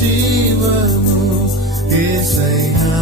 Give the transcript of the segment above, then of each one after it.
జీవము ఏసయ్యా.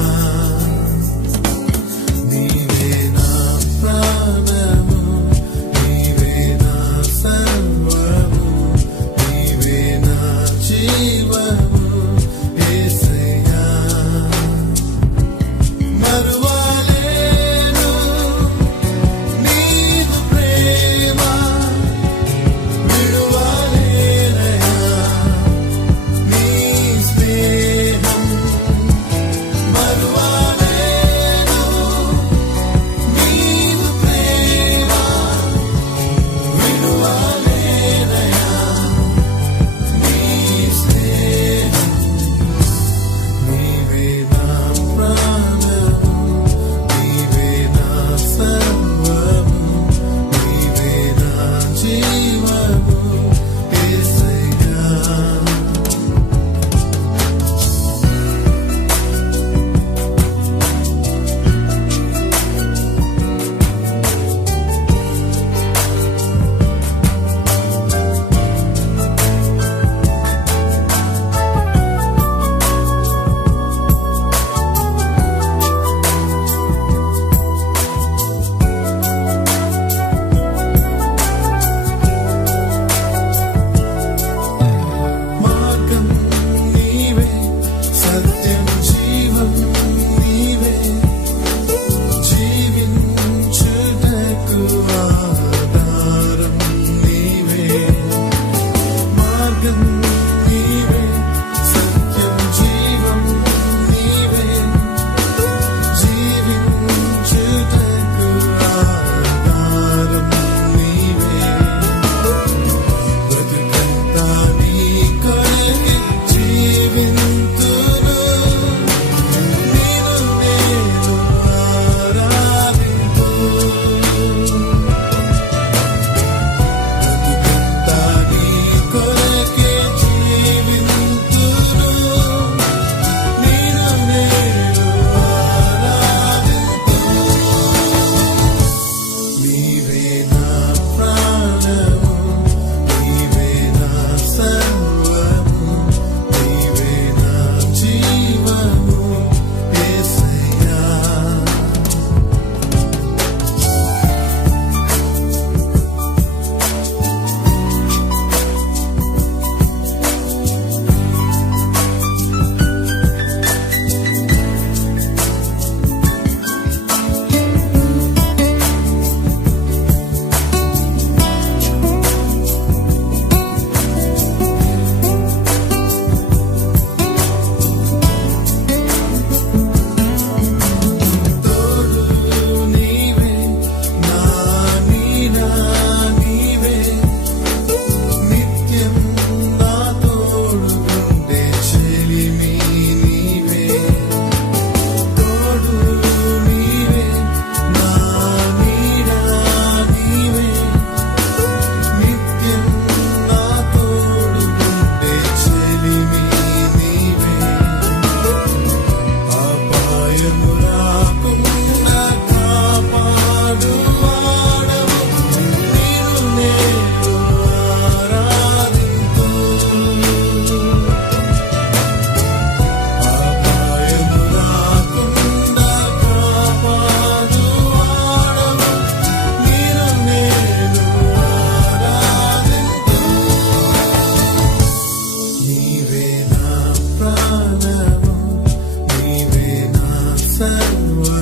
sun.